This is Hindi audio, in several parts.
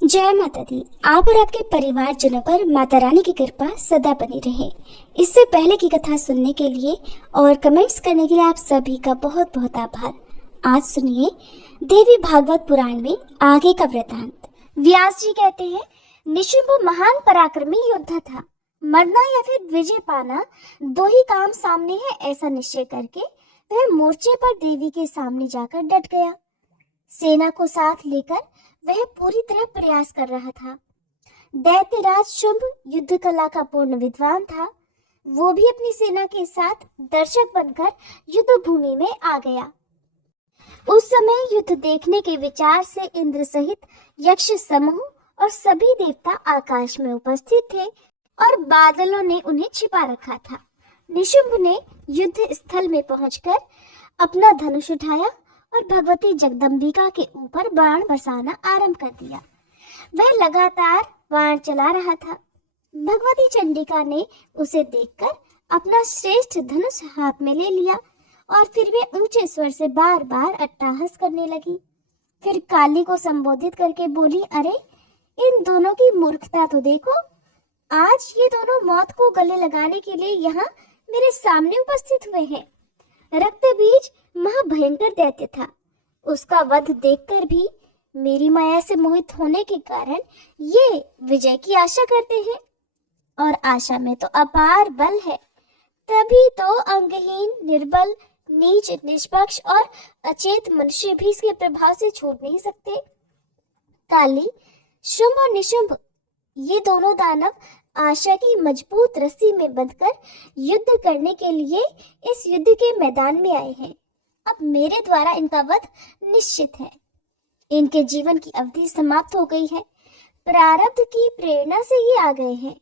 जय माता दी। आप और आपके परिवारजनों पर माता रानी की कृपा सदा बनी रहे। इससे पहले की कथा सुनने के लिए और कमेंट्स करने के लिए आप सभी का बहुत बहुत आभार। आज सुनिए देवी भागवत पुराण में आगे का वृतांत। व्यास जी कहते हैं, निशुंभ महान पराक्रमी योद्धा था। मरना या फिर विजय पाना दो ही काम सामने है, ऐसा निश्चय करके वह मोर्चे पर देवी के सामने जाकर डट गया। सेना को साथ लेकर वह पूरी तरह प्रयास कर रहा था। दैत्यराज शुंभ युद्ध कला का पूर्ण विद्वान था। वो भी अपनी सेना के साथ दर्शक बनकर युद्ध भूमि में आ गया। उस समय युद्ध देखने के विचार से इंद्र सहित यक्ष समूह और सभी देवता आकाश में उपस्थित थे और बादलों ने उन्हें छिपा रखा था। निशुंभ ने युद्ध स्थल में पहुंचकर अपना धनुष उठाया और भगवती जगदम्बिका के ऊपर बाण बरसाना आरंभ कर दिया। वह लगातार बाण चला रहा था। भगवती चंडिका ने उसे देखकर अपना श्रेष्ठ धनुष हाथ में ले लिया और फिर वे ऊंचे स्वर से बार बार अट्टहास करने लगी। फिर काली को संबोधित करके बोली, अरे इन दोनों की मूर्खता तो देखो। आज ये दोनों मौत को गले लगाने के लिए यहाँ मेरे सामने उपस्थित हुए हैं। रक्तबीज महाभयंकर दैत्य था। उसका वध देखकर भी मेरी माया से मोहित होने के कारण ये विजय की आशा करते हैं, और आशा में तो अपार बल है। तभी तो अंगहीन, निर्बल, नीच, निष्पक्ष और अचेत मनुष्य भी इसके प्रभाव से छूट नहीं सकते। काली, शुंभ और निशुंभ ये दोनों दानव आशा की मजबूत रस्सी में बंधकर युद्ध करने के लिए इस युद्ध के मैदान में आए हैं। अब मेरे द्वारा इनका वध निश्चित है। इनके जीवन की अवधि समाप्त हो गई है। प्रारब्ध की प्रेरणा से ये आ गए हैं।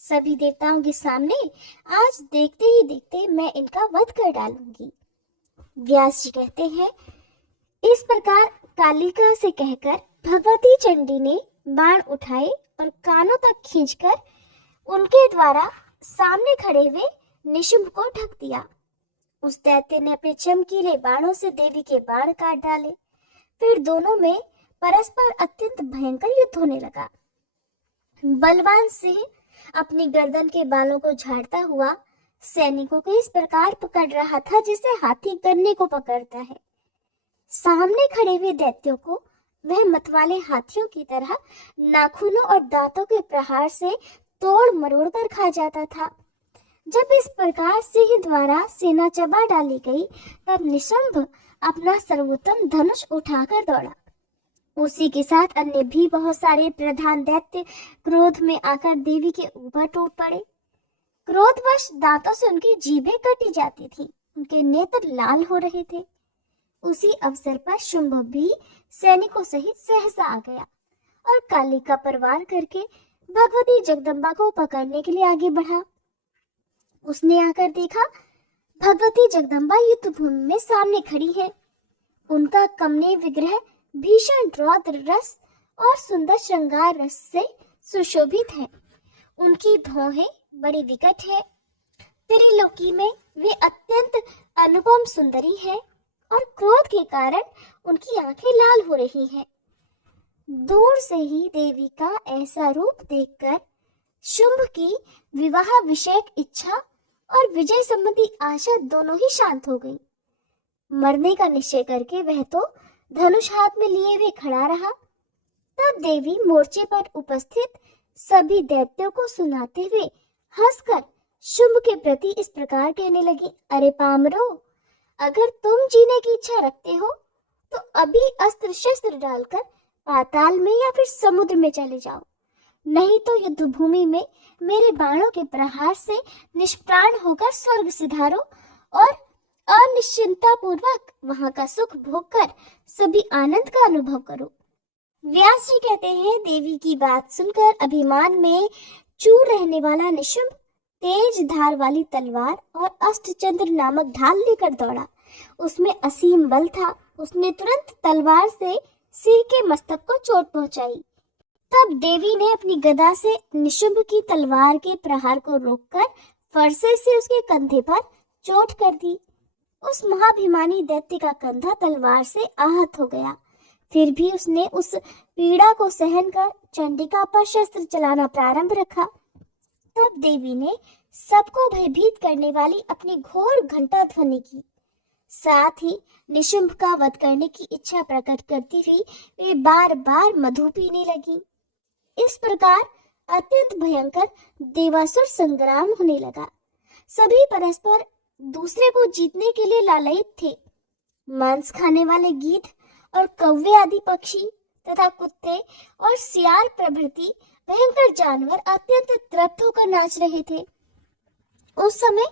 सभी देवताओं के सामने आज देखते ही देखते मैं इनका वध कर डालूंगी। व्यास जी कहते हैं, इस प्रकार कालिका से कहकर भगवती चंडी ने बाण उठाए और कानों तक खींचकर उनके द्वारा सामने खड़े हुए निशुंभ को ढक दिया। उस दैत्य ने अपने चमकीले बाणों से देवी के बाण काट डाले। फिर दोनों में परस्पर अत्यंत भयंकर युद्ध होने लगा। बलवान सिंह अपनी गर्दन के बालों को झाड़ता हुआ सैनिकों को इस प्रकार पकड़ रहा था जैसे हाथी गन्ने को पकड़ता है। सामने खड़े हुए दैत्यों को वह मतवाले हाथियों की तरह नाखूनों और दांतों के प्रहार से तोड़ मरोड़ कर खा जाता था। जब इस प्रकार सिंह द्वारा सेना चबा डाली गई, तब निशुंभ अपना सर्वोत्तम धनुष उठाकर दौड़ा। उसी के साथ अन्य भी बहुत सारे प्रधान दैत्य क्रोध में आकर देवी के ऊपर टूट पड़े। क्रोधवश दांतों से उनकी जीभें कटी जाती थी, उनके नेत्र लाल हो रहे थे। उसी अवसर पर शुंभ भी सैनिकों सहित सहसा आ गया और काली का परवार करके भगवती जगदम्बा को पकड़ने के लिए आगे बढ़ा। उसने आकर देखा भगवती जगदम्बा युद्ध भूमि में सामने खड़ी है। उनका कमनीय विग्रह भीषण रौद्र रस और सुंदर श्रृंगार रस से सुशोभित है। उनकी भौहें बड़ी विकट है। त्रिलोकी में वे अत्यंत अनुपम सुंदरी है और क्रोध के कारण उनकी आंखें लाल हो रही हैं। दूर से ही देवी का ऐसा रूप देखकर शुंभ की विवाह विषयक इच्छा और विजय संबंधी आशा दोनों ही शांत हो गई। मरने का निश्चय करके वह तो धनुष हाथ में लिए हुए खड़ा रहा। तब देवी मोर्चे पर उपस्थित सभी दैत्यों को सुनाते हुए हंसकर शुंभ के प्रति इस प्रकार कहने लगी, अरे पामरो, अगर तुम जीने की इच्छा रखते हो तो अभी अस्त्र शस्त्र डालकर पाताल में या फिर समुद्र में चले जाओ, नहीं तो युद्ध भूमि में मेरे बाणों के प्रहार से निष्प्राण होकर स्वर्ग सिधारो और अनिश्चिंता पूर्वक वहां का सुख भोगकर सभी आनंद का अनुभव करो। व्यास जी कहते हैं, देवी की बात सुनकर अभिमान में चूर रहने वाला निशुंभ तेज धार वाली तलवार और अष्टचंद्र नामक ढाल लेकर दौड़ा। उसमें असीम बल था। उसने तुरंत तलवार से सिंह के मस्तक को चोट पहुंचाई। तब देवी ने अपनी गदा से निशुंभ की तलवार के प्रहार को रोककर फरसे से उसके कंधे पर चोट कर दी। उस महाभिमानी दैत्य का कंधा तलवार से आहत हो गया। फिर भी उसने उस पीड़ा को सहन कर चंडिका पर शस्त्र चलाना प्रारंभ रखा। तब देवी ने सबको भयभीत करने वाली अपनी घोर घंटा ध्वनि की। साथ ही निशुंभ का वध करने की इच्छा प्रकट करती हुई वे बार बार मधु पीने लगी। इस प्रकार अत्यंत भयंकर देवासुर संग्राम होने लगा। सभी परस्पर दूसरे को जीतने के लिए लालयित थे। मांस खाने वाले गीध और कौवे आदि पक्षी तथा कुत्ते और सियार प्रभृति भयंकर जानवर अत्यंत तृप्त होकर नाच रहे थे। उस समय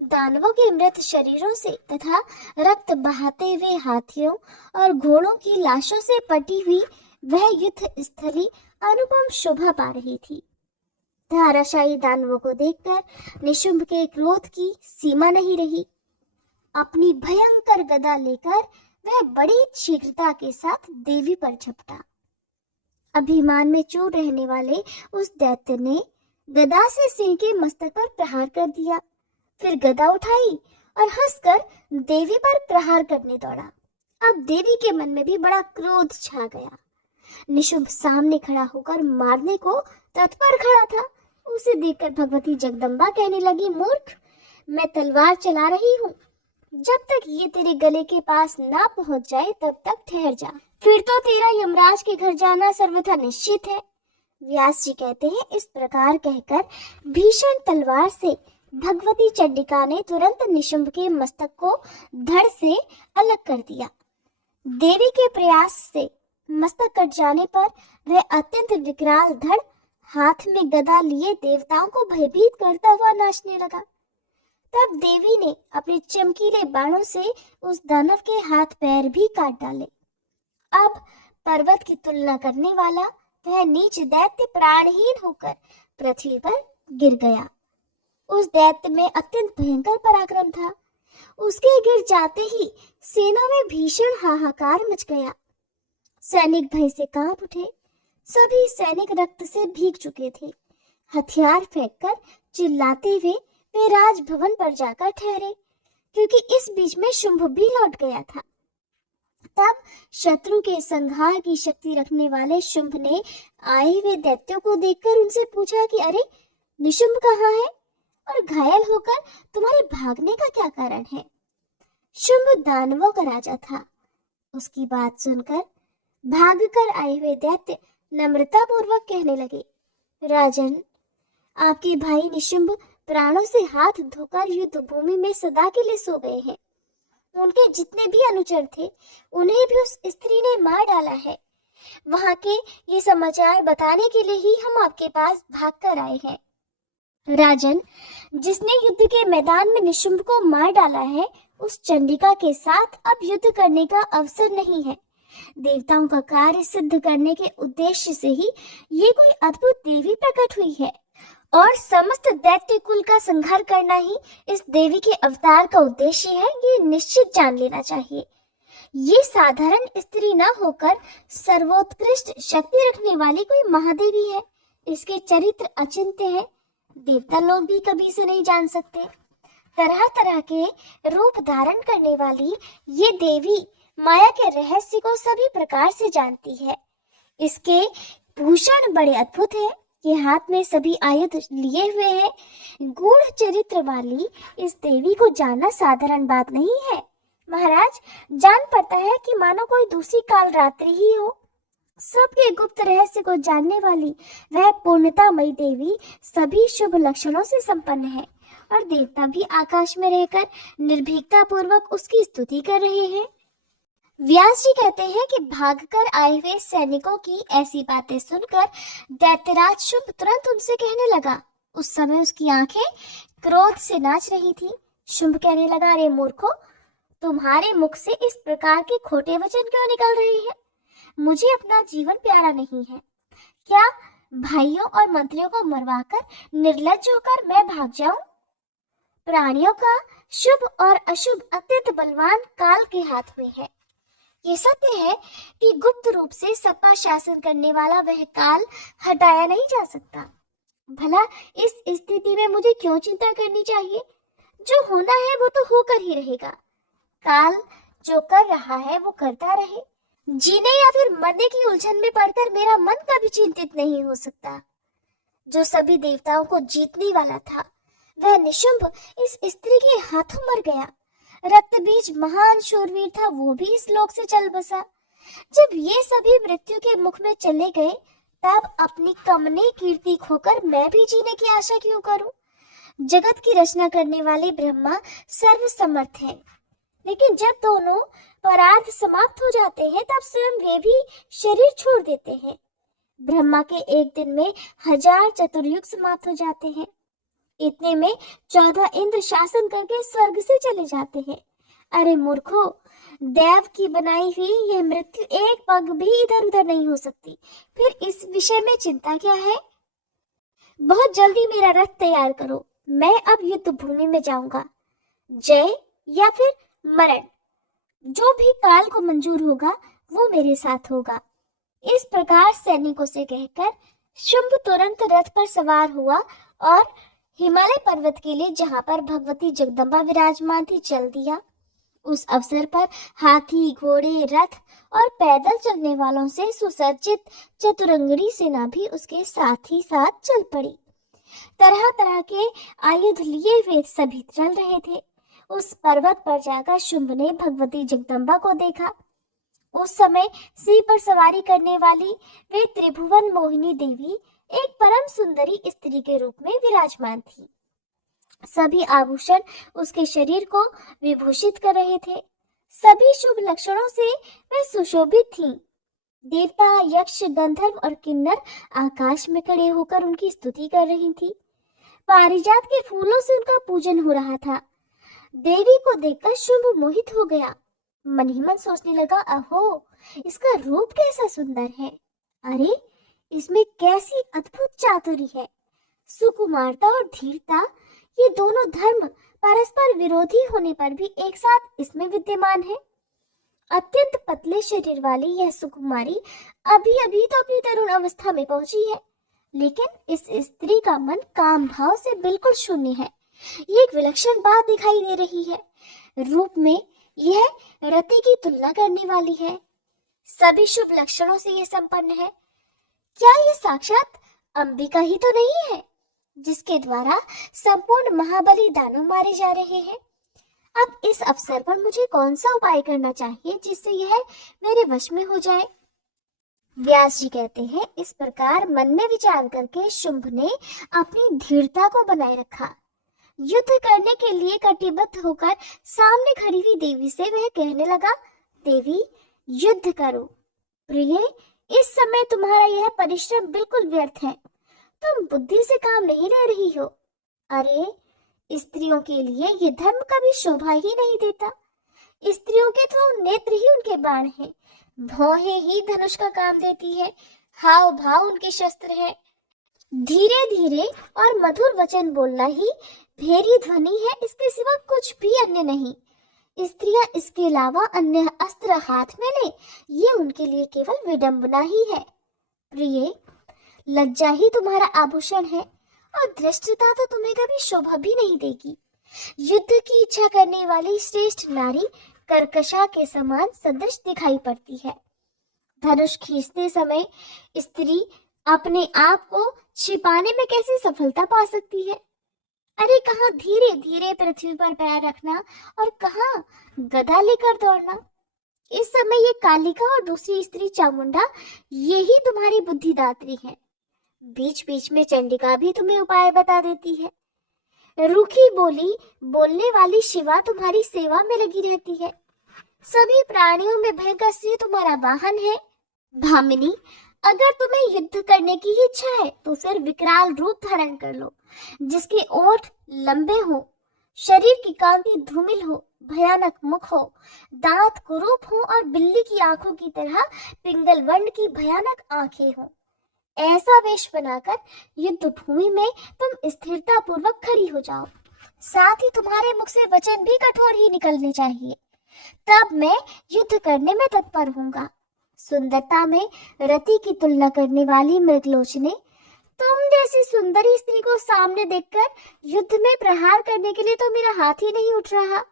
दानवों के मृत शरीरों से तथा रक्त बहाते हुए हाथियों और घोड़ों की लाशों से पटी हुई वह युद्ध स्थली अनुपम शोभा पा रही थी। धाराशायी दानवों को देखकर निशुंभ के क्रोध की सीमा नहीं रही। अपनी भयंकर गदा लेकर वह बड़ी शीघ्रता के साथ देवी पर झपटा। अभिमान में चूर रहने वाले उस दैत्य ने गदा से सिंह के मस्तक पर प्रहार कर दिया। फिर गदा उठाई और हंसकर देवी पर प्रहार करने दौड़ा। अब देवी के मन में भी बड़ा क्रोध छा गया। निशुंभ सामने खड़ा होकर मारने को तत्पर खड़ा था। उसे देखकर भगवती जगदम्बा कहने लगी, मूर्ख, मैं तलवार चला रही हूँ। जब तक ये तेरे गले के पास ना पहुंच जाए तब तक ठहर जा, फिर तो तेरा यमराज के घर जाना सर्वथा निश्चित है। व्यास जी कहते हैं, इस प्रकार कहकर भीषण तलवार से भगवती चंडिका ने तुरंत निशुंभ के मस्तक को धड़ से अलग कर दिया। देवी के प्रयास से मस्तक कट जाने पर वह अत्यंत विकराल धड़ हाथ में गदा लिए देवताओं को भयभीत करता हुआ नाचने लगा। तब देवी ने अपने चमकीले बाणों से उस दानव के हाथ पैर भी काट डाले। अब पर्वत की तुलना करने वाला वह नीच दैत्य प्राणहीन होकर पृथ्वी पर गिर गया। उस दैत्य में अत्यंत भयंकर पराक्रम था। उसके गिर जाते ही सेना में भीषण हाहाकार मच गया। सैनिक भय से कांप उठे। सभी सैनिक रक्त से भीग चुके थे। हथियार फेंककर चिल्लाते हुए वे राजभवन पर जाकर ठहरे, क्योंकि इस बीच में शुंभ भी लौट गया था। तब शत्रु के संहार की शक्ति रखने वाले शुंभ ने आए हुए दैत्यों को देखकर उनसे पूछा कि अरे, निशुंभ कहाँ है और घायल होकर तुम्हारे भागने का क्या कारण है? शुंभ दानवों का राजा था। उसकी बात सुनकर भागकर आए हुए दैत्य नम्रता पूर्वक कहने लगे, राजन, आपके भाई निशुंभ प्राणों से हाथ धोकर युद्ध भूमि में सदा के लिए सो गए हैं। उनके जितने भी अनुचर थे उन्हें भी उस स्त्री ने मार डाला है। वहां के ये समाचार बताने के लिए ही हम आपके पास भागकर आए हैं। राजन, जिसने युद्ध के मैदान में निशुंभ को मार डाला है, उस चंडिका के साथ अब युद्ध करने का अवसर नहीं है। देवताओं का कार्य सिद्ध करने के उद्देश्य से ही ये कोई अद्भुत देवी प्रकट हुई है और समस्त दैत्य कुल का संहार करना ही इस देवी के अवतार का उद्देश्य है। ये निश्चित जान लेना चाहिए। ये साधारण स्त्री न होकर सर्वोत्कृष्ट शक्ति रखने वाली कोई महादेवी है। इसके चरित्र अचिंत्य है। देवता लोग भी कभी इसे नहीं जान सकते। तरह तरह के रूप धारण करने वाली ये देवी माया के रहस्य को सभी प्रकार से जानती है। इसके भूषण बड़े अद्भुत हैं। ये हाथ में सभी आयुध लिए हुए है। गूढ़ चरित्र वाली इस देवी को जानना साधारण बात नहीं है। महाराज, जान पड़ता है कि मानो कोई दूसरी काल रात्रि ही हो। सबके गुप्त रहस्य को जानने वाली वह पूर्णतामयी देवी सभी शुभ लक्षणों से संपन्न है और देवता भी आकाश में रहकर निर्भीकता पूर्वक उसकी स्तुति कर रहे हैं। व्यास जी कहते हैं कि भागकर आए हुए सैनिकों की ऐसी बातें सुनकर दैत्यराज शुंभ तुरंत उनसे कहने लगा। उस समय उसकी आंखें क्रोध से नाच रही थी। शुंभ कहने लगा, अरे मूर्खों, तुम्हारे मुख से इस प्रकार के खोटे वचन क्यों निकल रहे हैं? मुझे अपना जीवन प्यारा नहीं है क्या? भाइयों और मंत्रियों को मरवाकर निर्लज्ज होकर मैं भाग जाऊं? प्राणियों का शुभ और अशुभ अत्यंत बलवान काल के हाथ में है। ये सत्य है कि गुप्त रूप से सत्ता शासन करने वाला वह काल हटाया नहीं जा सकता। भला इस स्थिति में मुझे क्यों चिंता करनी चाहिए? जो होना है वो तो होकर ही रहेगा। काल जो कर रहा है वो करता रहे। जीने या फिर मरने की उलझन में पड़कर मेरा मन कभी चिंतित नहीं हो सकता। जो सभी देवताओं को जीतने वाला था, वह निशुंभ इस स्त्री के हाथों मर गया। रक्त बीज महान शूरवीर था, वो भी इस लोक से चल बसा। जब ये सभी मृत्यु के मुख में चले गए, तब अपनी कमनी कीर्ति खोकर मैं भी जीने की आशा क्यों करूं? जगत की रचना करने वाले ब्रह्मा सर्वसमर्थ हैं, लेकिन जब दोनों परार्थ समाप्त हो जाते हैं, तब स्वयं वे भी शरीर छोड़ देते हैं। ब्रह्मा के एक दिन में 1000 चतुर्युग समाप्त हो जाते हैं। इतने में 14 इंद्र शासन करके स्वर्ग से चले जाते हैं। अरे मूर्खो, देव की बनाई हुई यह मृत्यु एक पग भी इधर उधर नहीं हो सकती, फिर इस विषय में चिंता क्या है? बहुत जल्दी मेरा रथ तैयार करो, मैं अब युद्ध भूमि में जाऊंगा। जय या फिर मरण, जो भी काल को मंजूर होगा वो मेरे साथ होगा। इस प्रकार सैनिकों से कहकर शुंभ तुरंत रथ पर सवार हुआ और हिमालय पर्वत के लिए, जहां पर भगवती जगदम्बा विराजमान थी, चल दिया। उस अवसर पर हाथी, घोड़े, रथ और पैदल चलने वालों से सुसज्जित चतुरंगड़ी सेना भी उसके साथ ही साथ चल पड़ी। तरह तरह के आयुध लिए हुए सभी चल रहे थे। उस पर्वत पर जाकर शुंभ ने भगवती जगदम्बा को देखा। उस समय सिंह पर सवारी करने वाली वे त्रिभुवन मोहिनी देवी एक परम सुंदरी स्त्री के रूप में विराजमान थी। सभी आभूषण उसके शरीर को विभूषित कर रहे थे। सभी शुभ लक्षणों से वे सुशोभित थीं। देवता, यक्ष, गंधर्व और किन्नर आकाश में खड़े होकर उनकी स्तुति कर रही थी। पारिजात के फूलों से उनका पूजन हो रहा था। देवी को देखकर शुंभ मोहित हो गया। मन ही मन सोचने लगा, अहो, इसका रूप कैसा सुंदर है। अरे, इसमें कैसी अद्भुत चातुरी है। सुकुमारता और धीरता, ये दोनों धर्म परस्पर विरोधी होने पर भी एक साथ इसमें विद्यमान है। अत्यंत पतले शरीर वाली यह सुकुमारी अभी अभी तो अपनी तरुण अवस्था में पहुंची है, लेकिन इस स्त्री का मन काम भाव से बिल्कुल शून्य है। ये एक विलक्षण बात दिखाई दे रही है। रूप में यह रति की तुलना करने वाली है। सभी शुभ लक्षणों से यह संपन्न है। क्या ये साक्षात अंबिका ही तो नहीं है, जिसके द्वारा संपूर्ण महाबली दानव मारे जा रहे हैं? अब इस अवसर पर मुझे कौन सा उपाय करना चाहिए जिससे यह मेरे वश में हो जाए? व्यास जी कहते हैं, इस प्रकार मन में विचार करके शुंभ ने अपनी धीरता को बनाए रखा। युद्ध करने के लिए कटिबद्ध होकर सामने खड़ी हुई देवी से वह कहने लगा, देवी, युद्ध करो। प्रिय, इस समय तुम्हारा यह परिश्रम बिल्कुल व्यर्थ है। तुम बुद्धि से काम नहीं ले रही हो। अरे, स्त्रियों के लिए ये धर्म कभी शोभा ही नहीं देता। स्त्रियों के तो नेत्र ही उनके बाण हैं, भौहें ही धनुष का काम देती है, हाव भाव उनके शस्त्र है। धीरे धीरे और मधुर वचन बोलना ही भेरी ध्वनि है, इसके सिवा कुछ भी अन्य नहीं। स्त्रियां इसके अलावा अन्य अस्त्र हाथ में ले, ये उनके लिए केवल विडंबना ही है। प्रिय, लज्जा ही तुम्हारा आभूषण है और धृष्टता तो तुम्हें कभी शोभा भी नहीं देगी। युद्ध की इच्छा करने वाली श्रेष्ठ नारी कर्कशा के समान सदृश दिखाई पड़ती है। धनुष खींचते समय स्त्री अपने आप को छिपाने में कैसी सफलता पा सकती है? अरे, कहाँ धीरे धीरे पृथ्वी पर पैर रखना और कहाँ गदा लेकर दौड़ना। इस समय ये कालिका और दूसरी स्त्री चामुंडा, यही तुम्हारी बुद्धिदात्री है। बीच बीच में चंडिका भी तुम्हें उपाय बता देती है। रूखी बोली बोलने वाली शिवा तुम्हारी सेवा में लगी रहती है। सभी प्राणियों में भय का सिंह तुम्हारा वाहन है। भामिनी, अगर तुम्हें युद्ध करने की इच्छा है तो फिर विकराल रूप धारण कर लो, जिसके ओठ लंबे हो, शरीर की कांति धूमिल हो, भयानक मुख हो, दांत कुरूप हो और बिल्ली की आंखों की तरह पिंगल वर्ण की भयानक आंखें हो। ऐसा वेश बनाकर युद्ध भूमि में तुम स्थिरता पूर्वक खड़ी हो जाओ। साथ ही तुम्हारे मुख से वचन भी कठोर ही निकलने चाहिए, तब मैं युद्ध करने में तत्पर हूँगा। सुंदरता में रति की तुलना करने वाली मृगलोचने, तुम जैसी सुंदरी स्त्री को सामने देखकर युद्ध में प्रहार करने के लिए तो मेरा हाथ ही नहीं उठ रहा।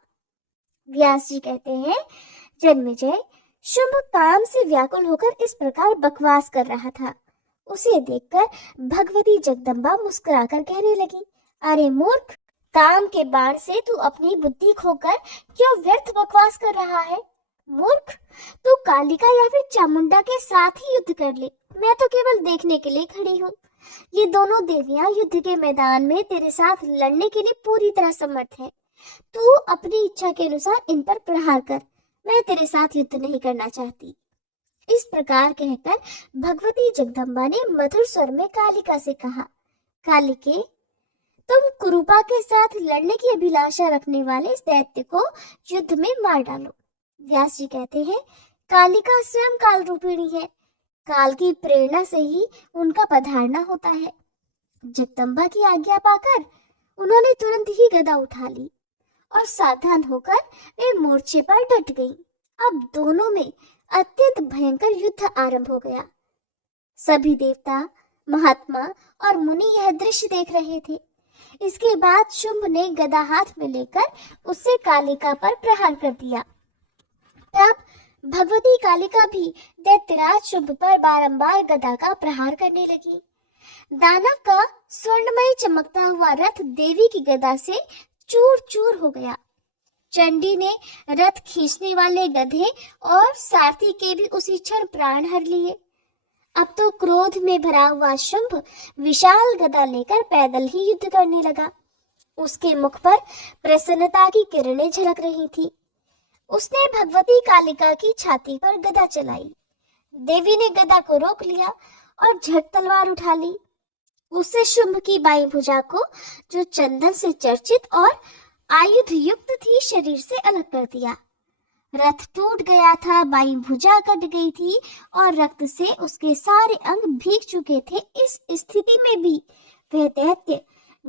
व्यास जी कहते हैं, जन्मेजय, शुंभ काम से व्याकुल होकर इस प्रकार बकवास कर रहा था। उसे देखकर भगवती जगदम्बा मुस्कुराकर कहने लगी, अरे मूर्ख, काम के बाण से तू अपनी बुद्धि खोकर क्यों व्यर्थ बकवास कर रहा है? मूर्ख, तू कालिका या फिर चामुंडा के साथ ही युद्ध कर ले, मैं तो केवल देखने के लिए खड़ी हूँ। ये दोनों देवियां युद्ध के मैदान में तेरे साथ लड़ने के लिए पूरी तरह समर्थ है। तू अपनी इच्छा के अनुसार इन पर प्रहार कर, मैं तेरे साथ युद्ध नहीं करना चाहती। इस प्रकार कहकर भगवती जगदम्बा ने मधुर स्वर में कालिका से कहा, कालिके, तुम कुरूपा के साथ लड़ने की अभिलाषा रखने वाले इस दैत्य को युद्ध में मार डालो। व्यास जी कहते हैं, कालिका स्वयं काल रूपिणी है, काल की प्रेरणा से ही उनका पधारना होता है। जगदम्बा की आज्ञा पाकर उन्होंने तुरंत ही गदा उठा ली और सावधान होकर वे मोर्चे पर डट गईं। अब दोनों में अत्यंत भयंकर युद्ध आरंभ हो गया। सभी देवता, महात्मा और मुनि यह दृश्य देख रहे थे। इसके बाद शुंभ ने गदा हाथ में लेकर उससे कालिका पर प्रहार कर दिया। तब भगवती कालिका भी दैत्यराज शुंभ पर बारंबार गदा का प्रहार करने लगी। दानव का स्वर्णमय चमकता हुआ रथ देवी की गदा से चूर चूर हो गया। चंडी ने रथ खींचने वाले गधे और सारथी के भी उसी क्षण प्राण हर लिए। अब तो क्रोध में भरा हुआ शुंभ विशाल गदा लेकर पैदल ही युद्ध करने लगा। उसके मुख पर प्रसन्नता की किरणें झलक रही थी। उसने भगवती कालिका की छाती पर गदा चलाई। देवी ने गदा को रोक लिया और झट तलवार उठा ली। उससे शुंभ की बाईं भुजा को, जो चंदन से चर्चित और आयुध युक्त थी, शरीर से अलग कर दिया। रथ टूट गया था, बाईं भुजा कट गई थी और रक्त से उसके सारे अंग भीग चुके थे। इस स्थिति में भी वह दैत्य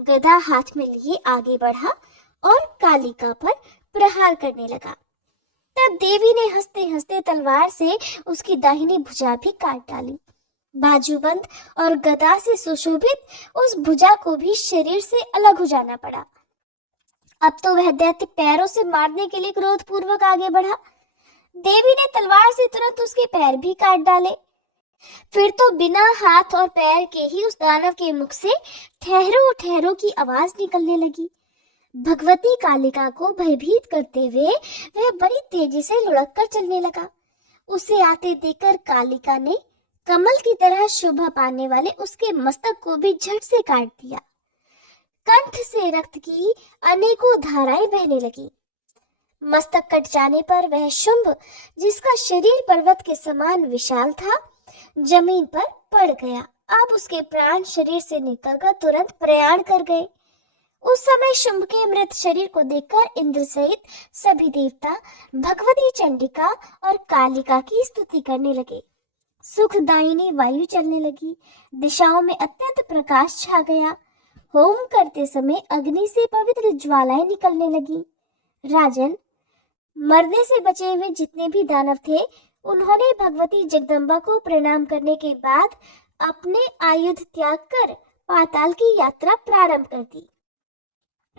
गदा हाथ में लिए आगे बढ़ा और कालिका पर प्रहार करने लगा। तब देवी ने हंसते हंसते तलवार से उसकी दाहिनी भुजा भी काट डाली। बाजूबंद और गदा से सुशोभित उस भुजा को भी शरीर से अलग हो जाना पड़ा। अब तो वह दैत्य पैरों से मारने के लिए क्रोध पूर्वक आगे बढ़ा। देवी ने तलवार से तुरंत उसके पैर भी काट डाले। फिर तो बिना हाथ और पैर के ही उस दानव के मुख से ठहरो ठहरो की आवाज निकलने लगी। भगवती कालिका को भयभीत करते हुए वह बड़ी तेजी से लुढ़क कर चलने लगा। उसे आते देखकर कालिका ने कमल की तरह शोभा पाने वाले उसके मस्तक को भी झट से काट दिया। कंठ से रक्त की अनेकों धाराएं बहने लगी। मस्तक कट जाने पर वह शुंभ, जिसका शरीर पर्वत के समान विशाल था, जमीन पर पड़ गया। अब उसके प्राण शरीर से निकलकर तुरंत प्रयाण कर गए। उस समय शुंभ के मृत शरीर को देखकर इंद्र सहित सभी देवता भगवती चंडिका और कालिका की स्तुति करने लगे। सुखदायिनी वायु चलने लगी। दिशाओं में अत्यंत प्रकाश छा गया। होम करते समय अग्नि से पवित्र ज्वालाएं निकलने लगी। राजन, मरने से बचे हुए जितने भी दानव थे, उन्होंने भगवती जगदम्बा को प्रणाम करने के बाद अपने आयुध त्याग कर पाताल की यात्रा प्रारंभ कर दी।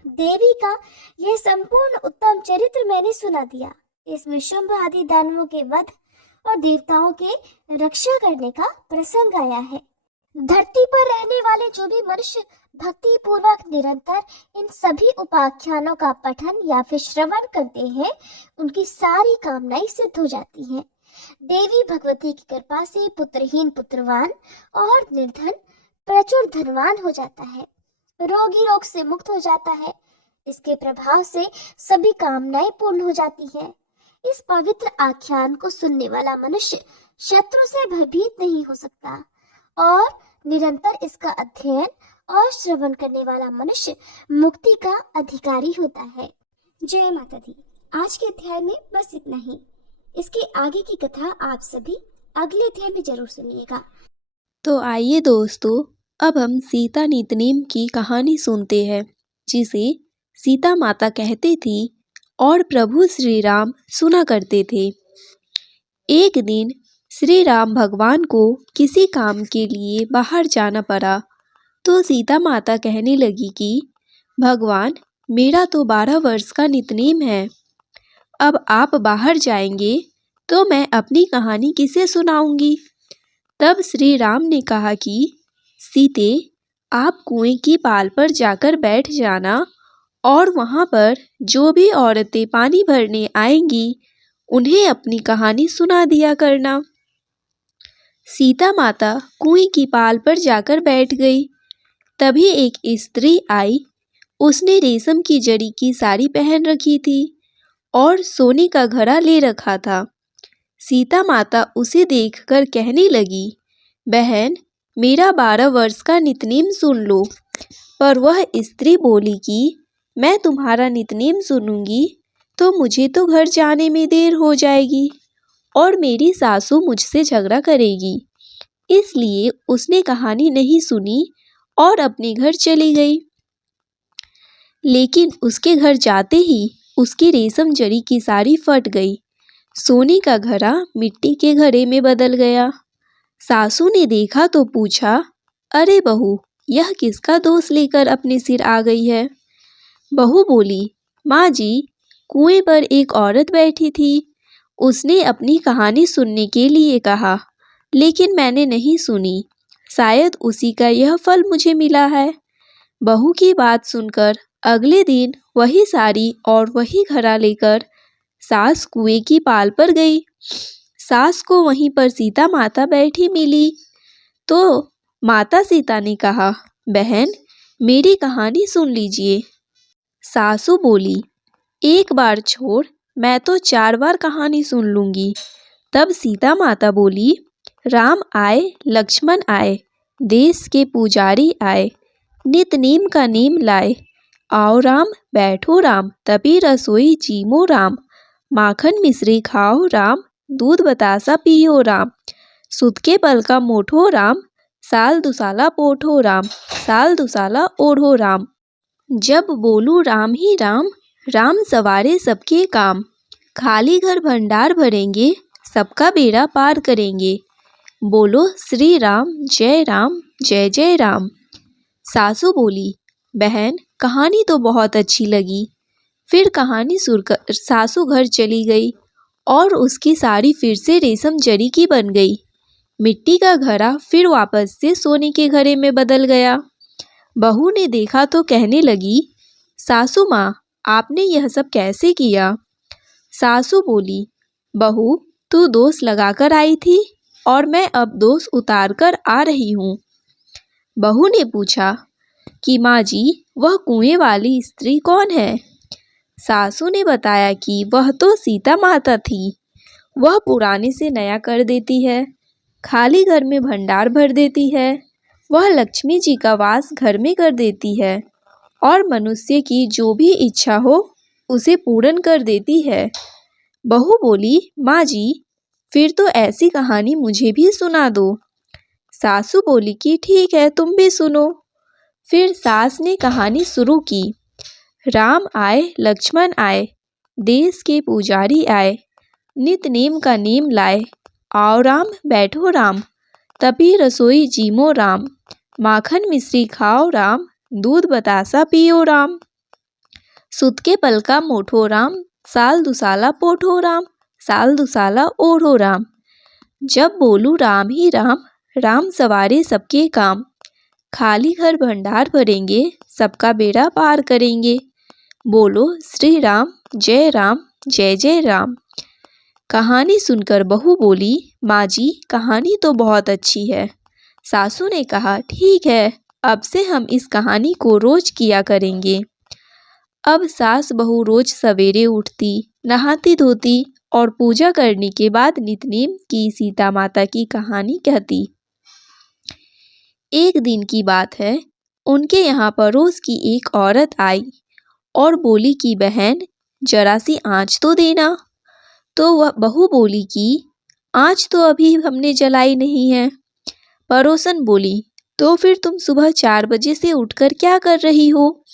देवी का यह संपूर्ण उत्तम चरित्र मैंने सुना दिया। इसमें शुंभ आदि दानवों के वध और देवताओं के रक्षा करने का प्रसंग आया है। धरती पर रहने वाले जो भी मनुष्य भक्ति पूर्वक निरंतर इन सभी उपाख्यानों का पठन या फिर श्रवण करते हैं, उनकी सारी कामनाएं सिद्ध हो जाती हैं। देवी भगवती की कृपा से पुत्रहीन पुत्रवान और निर्धन प्रचुर धनवान हो जाता है। रोगी रोग से मुक्त हो जाता है। इसके प्रभाव से सभी कामनाएं पूर्ण हो जाती हैं। इस पवित्र आख्यान को सुनने वाला मनुष्य शत्रु से भयभीत नहीं हो सकता और निरंतर इसका अध्ययन और श्रवण करने वाला मनुष्य मुक्ति का अधिकारी होता है। जय माता दी। आज के अध्याय में बस इतना ही। इसके आगे की कथा आप सभी अगले अध्याय में जरूर सुनिएगा। तो आइए दोस्तों, अब हम सीता नितनेम की कहानी सुनते हैं, जिसे सीता माता कहती थी और प्रभु श्री राम सुना करते थे। एक दिन श्री राम भगवान को किसी काम के लिए बाहर जाना पड़ा, तो सीता माता कहने लगी कि भगवान, मेरा तो 12 वर्ष का नितनेम है, अब आप बाहर जाएंगे तो मैं अपनी कहानी किसे सुनाऊंगी। तब श्री राम ने कहा कि सीते, आप कुएं की पाल पर जाकर बैठ जाना और वहाँ पर जो भी औरतें पानी भरने आएंगी उन्हें अपनी कहानी सुना दिया करना। सीता माता कुएं की पाल पर जाकर बैठ गई। तभी एक स्त्री आई। उसने रेशम की जड़ी की साड़ी पहन रखी थी और सोने का घड़ा ले रखा था। सीता माता उसे देखकर कहने लगी, बहन, मेरा 12 वर्ष का नितनेम सुन लो। पर वह स्त्री बोली कि मैं तुम्हारा नितनेम सुनूंगी तो मुझे तो घर जाने में देर हो जाएगी और मेरी सासू मुझसे झगड़ा करेगी। इसलिए उसने कहानी नहीं सुनी और अपने घर चली गई। लेकिन उसके घर जाते ही उसकी रेशम जड़ी की साड़ी फट गई। सोने का घड़ा मिट्टी के घड़े में बदल गया। सासू ने देखा तो पूछा, अरे बहू, यह किसका दोष लेकर अपने सिर आ गई है। बहू बोली, माँ जी, कुएं पर एक औरत बैठी थी। उसने अपनी कहानी सुनने के लिए कहा, लेकिन मैंने नहीं सुनी। शायद उसी का यह फल मुझे मिला है। बहू की बात सुनकर अगले दिन वही साड़ी और वही घड़ा लेकर सास कुएं की पाल पर गई। सास को वहीं पर सीता माता बैठी मिली तो माता सीता ने कहा, बहन, मेरी कहानी सुन लीजिए। सासू बोली, एक बार छोड़, मैं तो 4 बार कहानी सुन लूंगी। तब सीता माता बोली, राम आए, लक्ष्मण आए, देश के पुजारी आए, नित नीम का नीम लाए। आओ राम, बैठो राम, तभी रसोई जीमो राम। माखन मिश्री खाओ राम, दूध बतासा पियो राम। सुत के पल का मोठो राम, साल दुसाला पोठो राम, साल दुसाला ओढ़ो राम। जब बोलूं राम ही राम, राम सवारे सबके काम। खाली घर भंडार भरेंगे, सबका बेड़ा पार करेंगे। बोलो श्री राम, जय राम, जय जय राम। सासू बोली, बहन, कहानी तो बहुत अच्छी लगी। फिर कहानी सुनकर सासू घर चली गई और उसकी साड़ी फिर से रेशम जरी की बन गई। मिट्टी का घड़ा फिर वापस से सोने के घड़े में बदल गया। बहू ने देखा तो कहने लगी, सासू माँ, आपने यह सब कैसे किया। सासू बोली, बहू, तू दोष लगाकर आई थी और मैं अब दोष उतार कर आ रही हूँ। बहू ने पूछा कि माँ जी, वह कुएं वाली स्त्री कौन है। सासू ने बताया कि वह तो सीता माता थी। वह पुराने से नया कर देती है, खाली घर में भंडार भर देती है। वह लक्ष्मी जी का वास घर में कर देती है और मनुष्य की जो भी इच्छा हो उसे पूर्ण कर देती है। बहू बोली, माँ जी, फिर तो ऐसी कहानी मुझे भी सुना दो। सासू बोली कि ठीक है, तुम भी सुनो। फिर सास ने कहानी शुरू की। राम आए, लक्ष्मण आए, देश के पुजारी आए, नित नेम का नेम लाए। आओ राम, बैठो राम, तभी रसोई जीमो राम। माखन मिश्री खाओ राम, दूध बतासा पियो राम। सुत के पल का मोठो राम, साल दुसाला पोठो राम, साल दुसाला ओढ़ो राम। जब बोलूं राम ही राम, राम सवारे सबके काम। खाली घर भंडार भरेंगे, सबका बेड़ा पार करेंगे। बोलो श्री राम, जय राम, जय जय राम। कहानी सुनकर बहू बोली, माँ जी, कहानी तो बहुत अच्छी है। सासू ने कहा, ठीक है, अब से हम इस कहानी को रोज किया करेंगे। अब सास बहू रोज सवेरे उठती, नहाती धोती और पूजा करने के बाद नितनेम की सीता माता की कहानी कहती। एक दिन की बात है, उनके यहाँ पड़ोस की एक औरत आई और बोली कि बहन, जरा सी आँच तो देना। तो वह बहू बोली कि आँच तो अभी हमने जलाई नहीं है। पड़ोसन बोली, तो फिर तुम सुबह 4 बजे से उठकर क्या कर रही हो।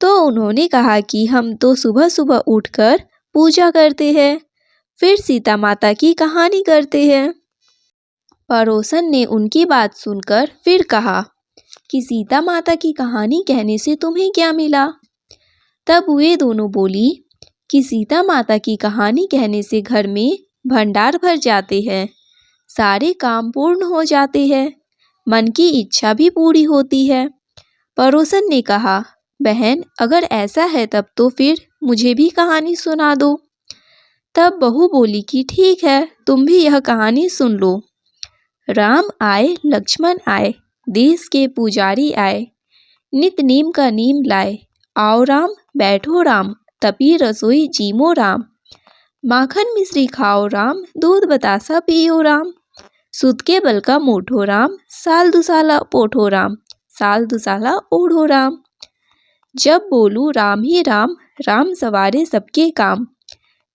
तो उन्होंने कहा कि हम तो सुबह सुबह उठकर पूजा करते हैं, फिर सीता माता की कहानी करते हैं। पड़ोसन ने उनकी बात सुनकर फिर कहा कि सीता माता की कहानी कहने से तुम्हें क्या मिला। तब वे दोनों बोली कि सीता माता की कहानी कहने से घर में भंडार भर जाते हैं, सारे काम पूर्ण हो जाते हैं, मन की इच्छा भी पूरी होती है। पड़ोसन ने कहा, बहन अगर ऐसा है तब तो फिर मुझे भी कहानी सुना दो। तब बहू बोली कि ठीक है, तुम भी यह कहानी सुन लो। राम आए लक्ष्मण आए, देश के पुजारी आए, नित नीम का नीम लाए, आओ राम बैठो राम, तपी रसोई जीमो राम, माखन मिश्री खाओ राम, दूध बतासा पियो राम, सूत के बल का मोठो राम, साल दुसाला पोठो राम, साल दुसाला ओढ़ो राम। जब बोलूं राम ही राम, राम सवारे सबके काम,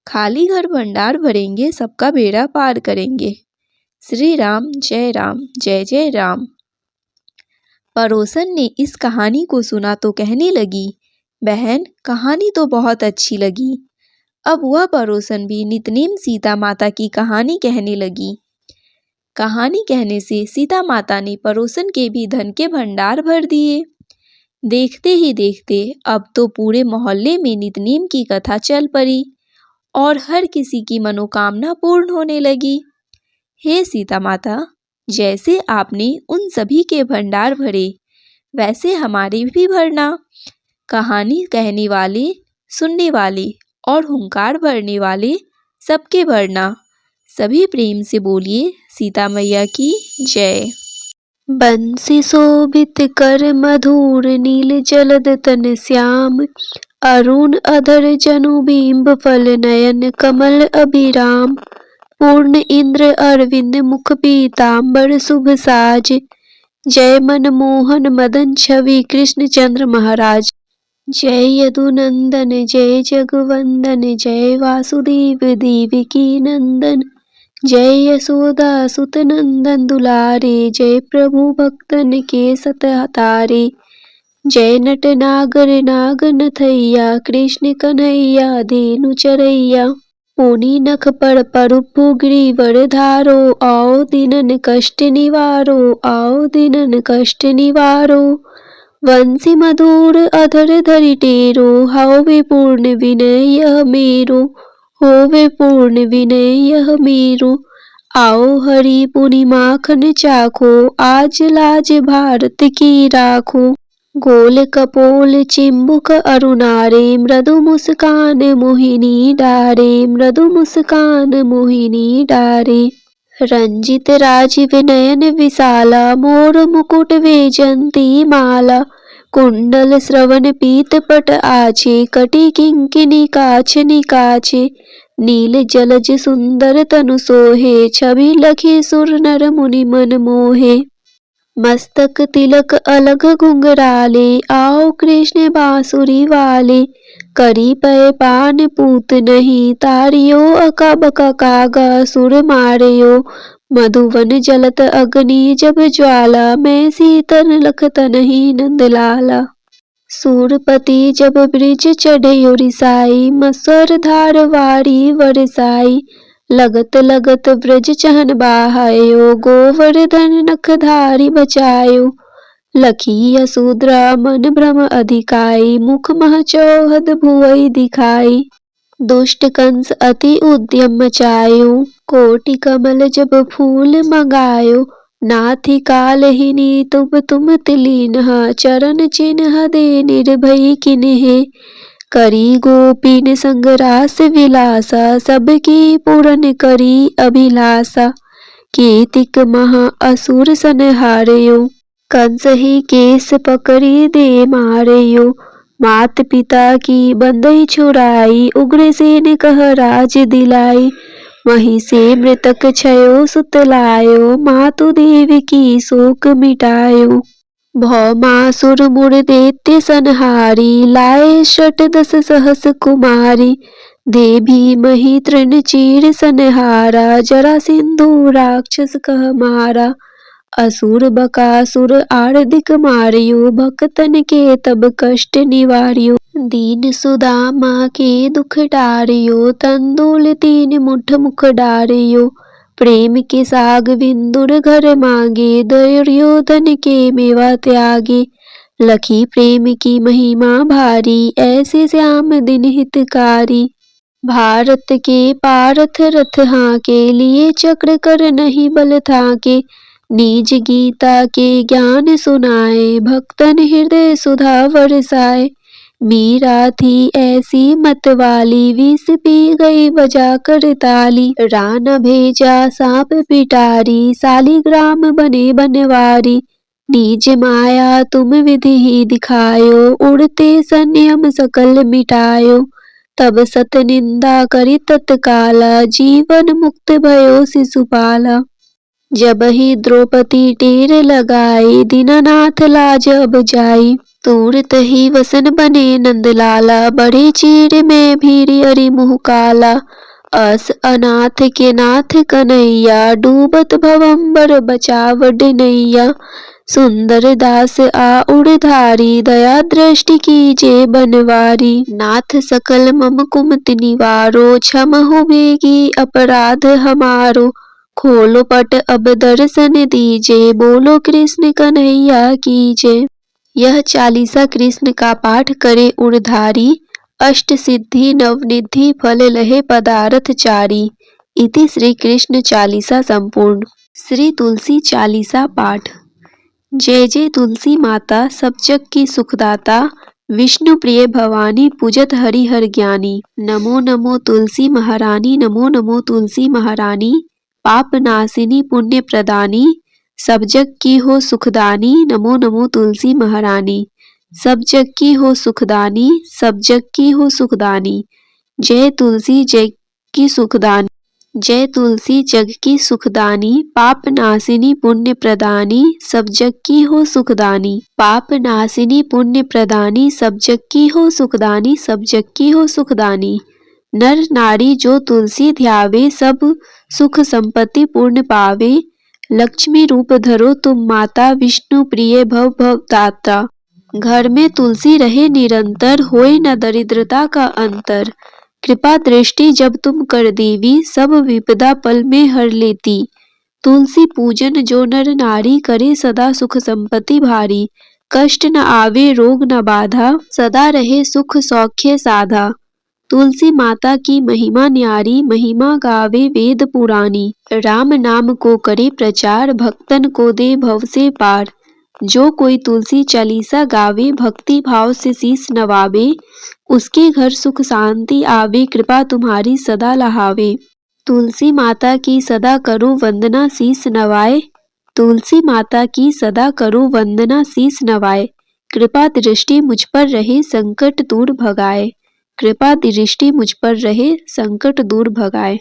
खाली घर भंडार भरेंगे, सबका बेड़ा पार करेंगे। श्री राम जय जय राम। पड़ोसन ने इस कहानी को सुना तो कहने लगी, बहन कहानी तो बहुत अच्छी लगी। अब वह पड़ोसन भी नितनेम सीता माता की कहानी कहने लगी। कहानी कहने से सीता माता ने पड़ोसन के भी धन के भंडार भर दिए। देखते ही देखते अब तो पूरे मोहल्ले में नितनेम की कथा चल पड़ी और हर किसी की मनोकामना पूर्ण होने लगी। हे सीता माता, जैसे आपने उन सभी के भंडार भरे वैसे हमारे भी भरना। कहानी कहने वाले, सुनने वाले और हुंकार भरने वाले सबके भरना। सभी प्रेम से बोलिए सीता मैया की जय। बंसी शोभित कर मधुर नील जलद तन श्याम, अरुण अधर जनु बिंब फल नयन कमल अभिराम, पूर्ण इंद्र अरविंद मुख पीतांबर शुभ साज, जय मनमोहन मदन छवि कृष्ण चंद्र महाराज। जय यदुनंदन जय जगवंदन, जय वासुदेव देवकी नंदन, जय यशोदा सुत नंदन दुलारे, जय प्रभु भक्तन के सतहतारे, जय नट नागर नागन थैया, कृष्ण कन्हैया धेनु चरैया, पुनि नख पर परुपु गिरिवर धारो, आओ दिनन कष्ट निवारो, आओ दिनन कष्ट निवारो, वंशी मधुर अधर धरि टेरो, होवे पूर्ण विनय यह मेरो, होवे पूर्ण विनय यह मेरो, आओ हरि पुनि माखन चाखो, आज लाज भारत की राखो, गोल कपोल चिंबुक अरुणारे, मृदु मुस्कान मोहिनी डारे, मृदु मुस्कान मोहिनी डारे, रंजित राजीव नयन विशाला, मोर मुकुट वेजंती माला, कुंडल श्रवण पीत पट आछे, कटि किंकिनी काछ निकाछे, नील जलज सुंदर तनु सोहे, छवि लखी सुर नर मुनि मन मोहे, मस्तक तिलक अलग घुंघराले, आओ कृष्ण बांसुरी वाले, करी पय पान पूत नहीं, तारियो अकब कागा सुर मारियो, मधुवन जलत अग्नि जब ज्वाला, मैं सीतन लखतन ही नंदलाला, सूरपति जब ब्रिज चढ़यो रिसाई, मसर धार वारी वरसाई, लगत लगत ब्रज चहन बाहायो, गोवर्धन नखधारी बचायो, लखी यशोद्रा मन भ्रम अधिकाई, मुख मह चौहद भुवई दिखाई, दुष्ट कंस अति उद्यम मचायो, कोटि कमल जब फूल मंगायो, नाथि कालहिनी तुम तिलीनहा, चरण चिन्ह दे निर्भय किन्हे, करी गोपीन संग रास विलासा, सबकी पूरन करी अभिलाषा, कीतिक महा असुर संहारयो, कंस ही केस पकड़ी दे मारयो, मात पिता की बंदई छुड़ाई, उग्रसेन कह राज दिलाई, वहीं से मृतक छयो सुत लायो, मातु देव की शोक मिटायो, भौमासुर मुर दैत्य संहारी, लाए षट दस सहस कुमारी, देवी मही तृण चीर संहारा, जरा सिंधु राक्षस कह मारा, असुर बकासुर आर्दिक मारियो, भक्तन के तब कष्ट निवारियो, दीन सुदामा के दुख डारियो, तंदुल तीन मुठ मुख डारियो, प्रेम के साग विंदुर घर मांगे, दुर्योधन के मेवा त्यागे, लखी प्रेम की महिमा भारी, ऐसे श्याम दिन हितकारी, भारत के पारथ रथ हाँ के लिए चक्र कर नहीं बल था के। निज गीता के ज्ञान सुनाए भक्तन हृदय सुधा बरसाए। मीरा थी ऐसी मत वाली विष पी गई बजा कर ताली। रान भेजा सांप पिटारी सालिग्राम बने बनवारी। निज माया तुम विधि ही दिखायो उड़ते संयम सकल मिटायो। तब सत निंदा करी तत्काला जीवन मुक्त भयो शिशुपाला। जब ही द्रौपदी टेर लगाई दीनानाथ लाज अब जाई। तुरत ही वसन बने नंदलाला बड़े चीर में भीरी अरि मुँह काला। अस अनाथ के नाथ कन्हैया डूबत भवंबर बचावड नैया। सुंदर दास आ उड़धारी दया दृष्टि कीजे बनवारी। नाथ सकल मम कुमति निवारो क्षम हो बेगी अपराध हमारो। खोलो पट अब दर्शन दीजे बोलो कृष्ण कन्हैया कीजे। यह चालीसा कृष्ण का पाठ करे उड़धारी। अष्ट सिद्धि नवनिधि फल लहे पदारथ चारी। इति श्री कृष्ण चालीसा संपूर्ण। श्री तुलसी चालीसा पाठ। जय जय तुलसी माता सब जग की सुखदाता। विष्णु प्रिय भवानी पूजत हरि हर ज्ञानी। नमो नमो तुलसी महारानी नमो नमो तुलसी महारानी। पाप नाशिनी पुण्य प्रदानी सब जग की हो सुखदानी। नमो नमो तुलसी महारानी सब जग की हो सुखदानी सब जग की हो सुखदानी। जय तुलसी जग की सुखदानी जय तुलसी जग की सुखदानी। पाप नाशिनी पुण्य प्रदानी सब जग की हो सुखदानी। पाप नाशिनी पुण्य प्रदानी सब जग की हो सुखदानी सब जग की हो सुखदानी। नर नारी जो तुलसी ध्यावे सब सुख संपत्ति पूर्ण पावे। लक्ष्मी रूप धरो तुम माता विष्णु प्रिय भव भवदाता। घर में तुलसी रहे निरंतर होए न दरिद्रता का अंतर। कृपा दृष्टि जब तुम कर देवी सब विपदा पल में हर लेती। तुलसी पूजन जो नर नारी करे सदा सुख संपत्ति भारी। कष्ट न आवे रोग न बाधा सदा रहे सुख सौख्य साधा। तुलसी माता की महिमा न्यारी महिमा गावे वेद पुरानी। राम नाम को करे प्रचार भक्तन को दे भव से पार। जो कोई तुलसी चालीसा गावे भक्ति भाव से शीस नवावे। उसके घर सुख शांति आवे कृपा तुम्हारी सदा लहावे। तुलसी माता की सदा करो वंदना शीस नवाए। तुलसी माता की सदा करो वंदना शीस नवाए। कृपा दृष्टि मुझ पर रहे संकट दूर भगाए। कृपा दृष्टि मुझ पर रहे संकट दूर भगाए।